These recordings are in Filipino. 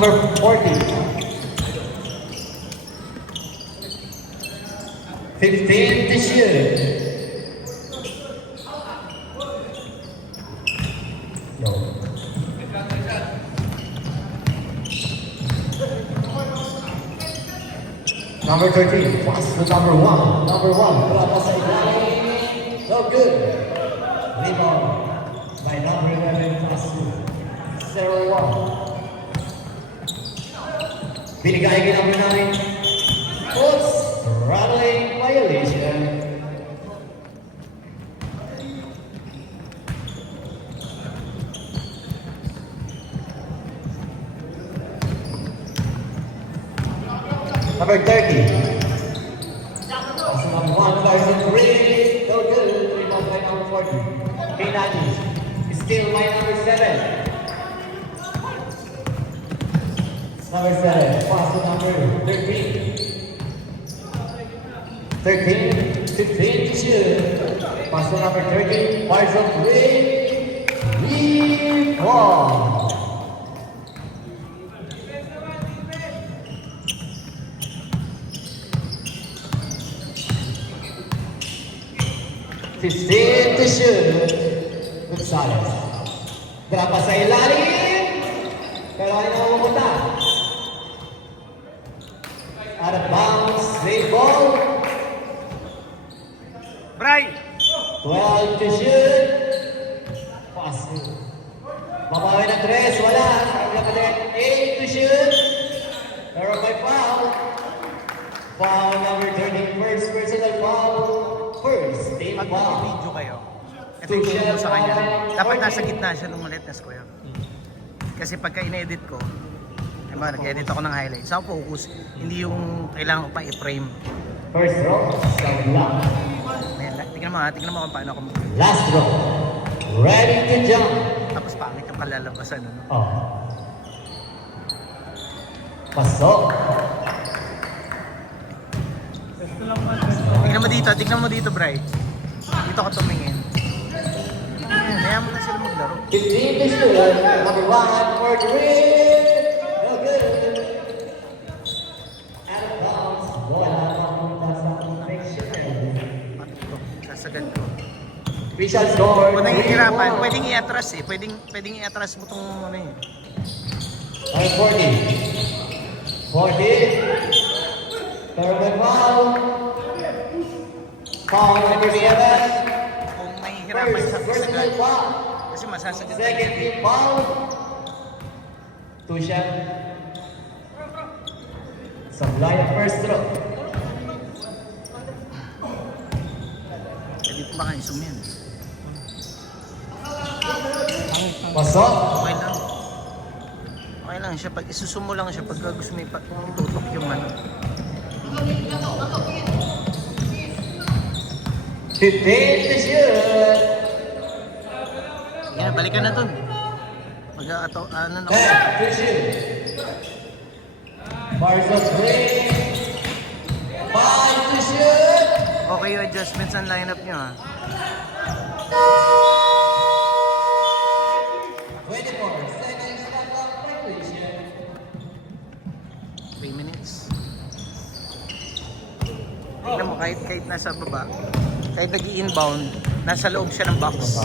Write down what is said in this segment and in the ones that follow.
number 40. 15 to shoot. No. Number 13, pass to number 1. Number 1, wala sa ilalim. No good. Rebound by number 11, pass to 0-1. Binigay kay number 9. Puts rattling violation. Number 30. That's number 1, Carson Ray. No good. Rebound by number 40. Hernandez. Still by number 7. Number 7. Pass to number 13. 13. 15 to shoot. Pass to number 13. Carson Ray. Rebound. 15 to shoot. Gonzalez. Drapa sa ilalim. Pero ay namamupunta. Out of bounds. Straight ball. Bray! 12 to shoot. Pass. Mabawi ng 3. Wala. Sarap 8 to shoot. Pero may foul. Foul number 13. First personal foul. First team Pag foul. video kayo, ito yung turo ko sa kanya. Dapat nasa gitna siya ng ulit na square. Kasi pagka in-edit ko, ay ba, nag-edit ako ng highlights. Ako focus, hindi yung kailangan ko pa i-frame. First row. Second block. Tingnan mo kung paano ako mag- Last row. Ready to jump. Tapos pangit yung kalalabasan. Ano? Oh. Pasok. Tignan mo dito, Bray. Dito ka tumingin. Ayan, kaya mo na sila maglaro. 15 to shoot. Number 1 for the win. No good. Out of bounds. Bola papunta sa connection. Pati ito, sasagad ko. Official score. Kung nahihirapan, pwedeng i-atras eh. Pwedeng i-atras mo itong ano eh. Number 40. 40. Pero may foul. Foul number 7. Kung nahihirapan First sa personal sasagad. foul. Kasi masasagad Second team foul. Two shot. Supply of first throw. Pwede pa kayo zoom yan. Pasok. Okay lang. Okay lang siya. Pag isusumo lang siya, pag gusto mo itutok yung ano. 15 to shoot. Yan, balikan na dun. Mag-ato, ano na. 10 to shoot. Bars of 3. 5 to shoot. Okay yung adjustments ang lineup nyo ha. 24 seconds left of regulation. 3 minutes. Tignan mo, kahit nasa baba, kahit nag-i-inbound, nasa loob siya ng box.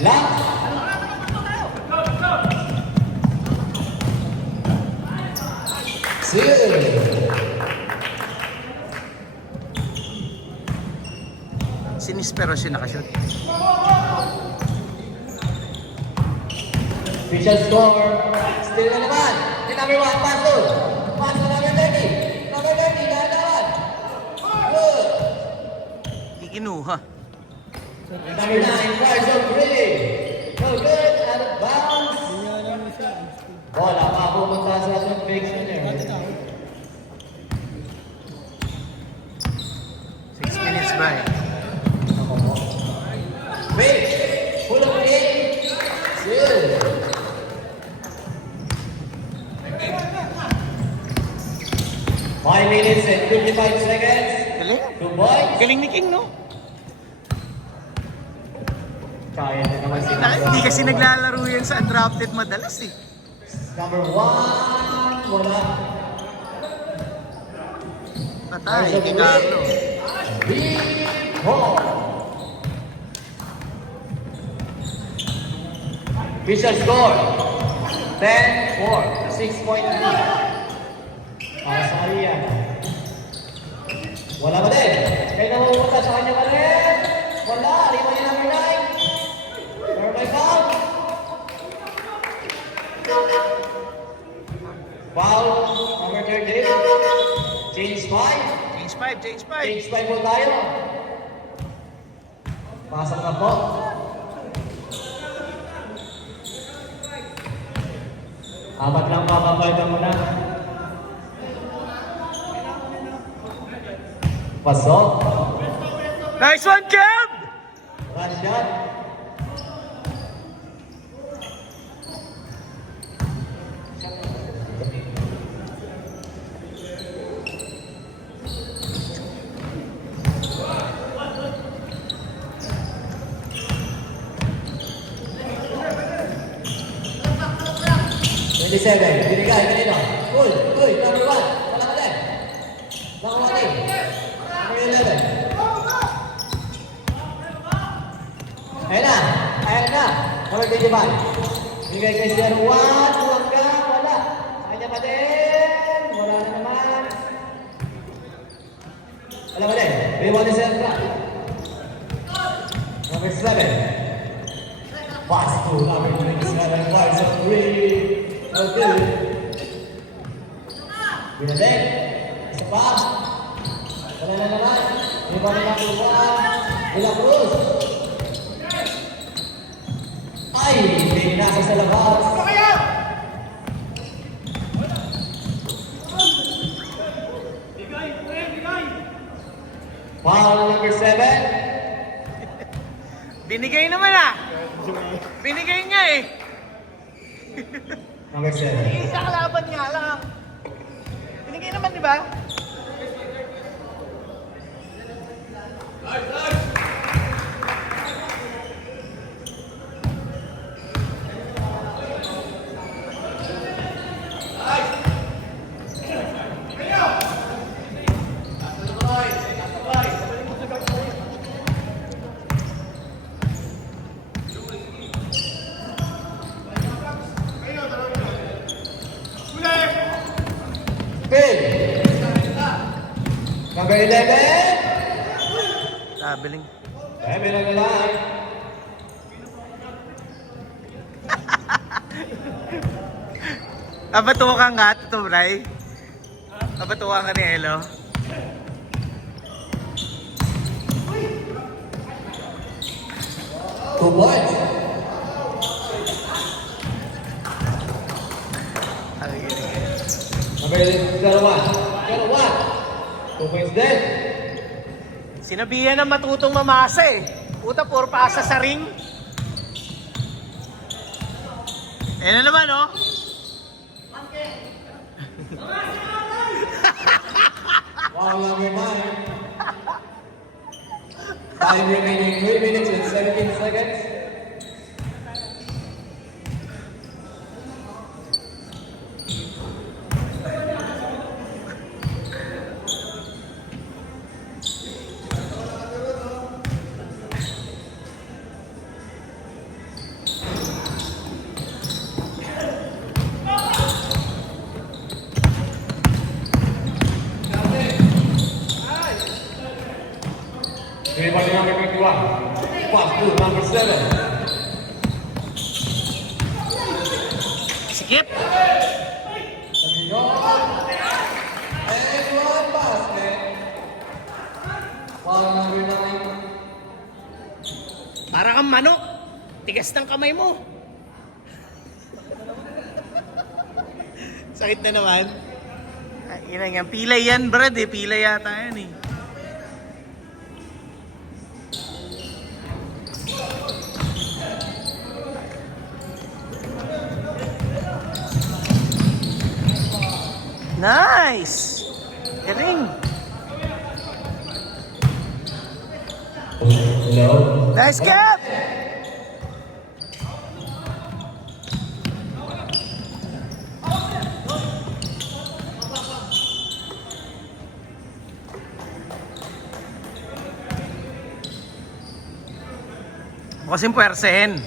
Lock. Sinispero siya nakashoot. Official score. Still na naman. Si number 1, Paso. Paso number 30. Number 30, ganawan. Good. Ikinuha. Number 9, Bars of 3. No good. Out of bounds. Bola pa pumunta sa conviction area. 6 minutes ba eh? Wait. Pull up in. Still. Five minutes and 55 seconds. Galing. 2 points. Galing ni King, no? Kaya na naman sila. Hindi kasi naglalaro yan sa undrafted madalas eh. Number 1, wala. Patay, kay Carlo. Big ball. Official score, 10-4, 6-point lead. Para sa Arian. Wala pa din. Kaya namupunta sa kanya pa rin. Wala. Lima ni number 9. Number 5 foul. Foul. Number 13. Change 5. Change 5, change 5. Change 5 po tayo. Pasok na po. Apat lang papapalitan mo na. Pasok. Nice one, Kev! Rush shot. Binigay, kanino? Cool, cool, number 1. Wala ka din. Nakuha din. Number 11. Ayan na. Ayan na. Number 25. Binigay kay Sir Juan. Huwag ka. Wala. Kanya pa din. Wala na naman. Wala pa din. Binigay ni Sir Juan. Number 7. Pass to number 27. Pass to 3. Okay. Binalik. Isa pa. Wala na naman. Iba na lang iba. Wala Cruz. Ay, hindi nasa sa labas. Foul number 7. Binigay naman ah. Binigay niya eh. Number 7. Isa kalaban nga lang. Binigay naman, di ba? Phil. Number 11. Tabeling. Meron na lang. Abatukan nga, Turay. Abatukan ka ni Elo. Two points. Number 01. 2 points din. Sinabihan na matutong mamasa eh. Puta, puro pasa sa ring. Ayan na naman, oh. Wow, number 9. Time remaining 3 minutes and 17 seconds. Everybody number 21. Pass to number 7. Skip. And one basket. Foul number 9. Para kang manok. Tigas ng kamay mo. Sakit na naman. Ay, yan. Pilay yan, Brad eh. Pilay yata yan eh. Nice! Galing! Hello. Nice cap! Kasing puwersehin.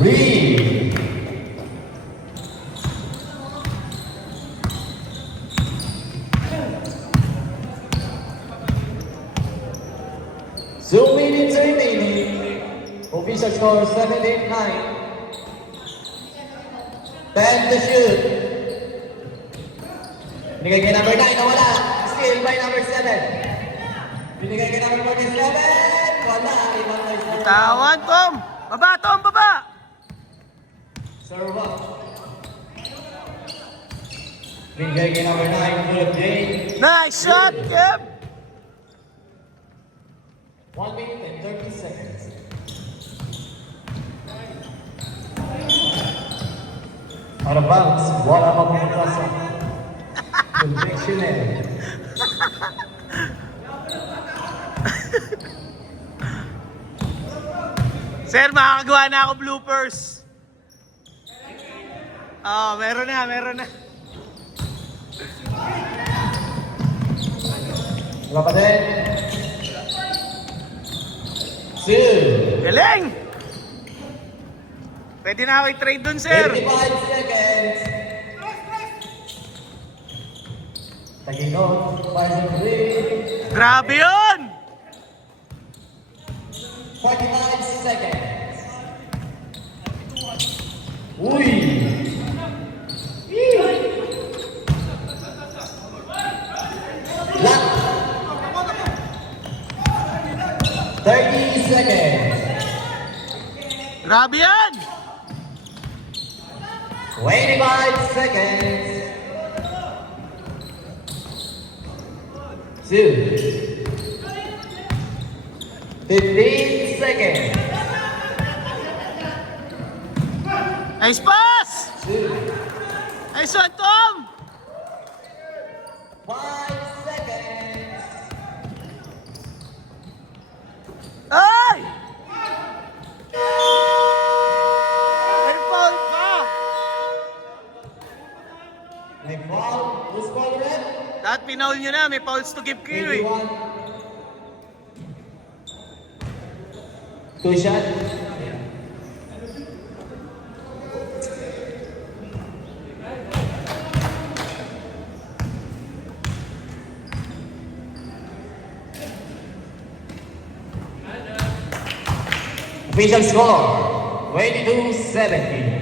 Read. Two minutes remaining. Official score 7-8-9. 10 to shoot. Binigay kay number 9, nawala. Steal by number 7. Binigay kay number 47. Wala. Ibang by serve. Tawan, Tom! Baba, Tom! Baba! Serve up. Binigay kay number 9, Philip J. Nice shot, Kev! 1 minute and 30 seconds. Out of bounds, wala mapupunta sa conviction area. Sir, makakagawa na ako bloopers. Oh, meron na, meron na. Wala pa din. 2. Galing! Pwede na ako i-trade dun, sir. 55 seconds. Tagingon, 5-3. Grabe yun! 45 seconds. Uy! Lock. 30 seconds. Grabe yan! 25 seconds. 2. 15 seconds. Nice pass! 2. Nice one, Tom! 5 seconds. Ay! May foul pa! May foul. Who's foul red? Dapat pinaul nyo na, may fouls to give kayo eh. 21. 2 shot. Official score 22-17.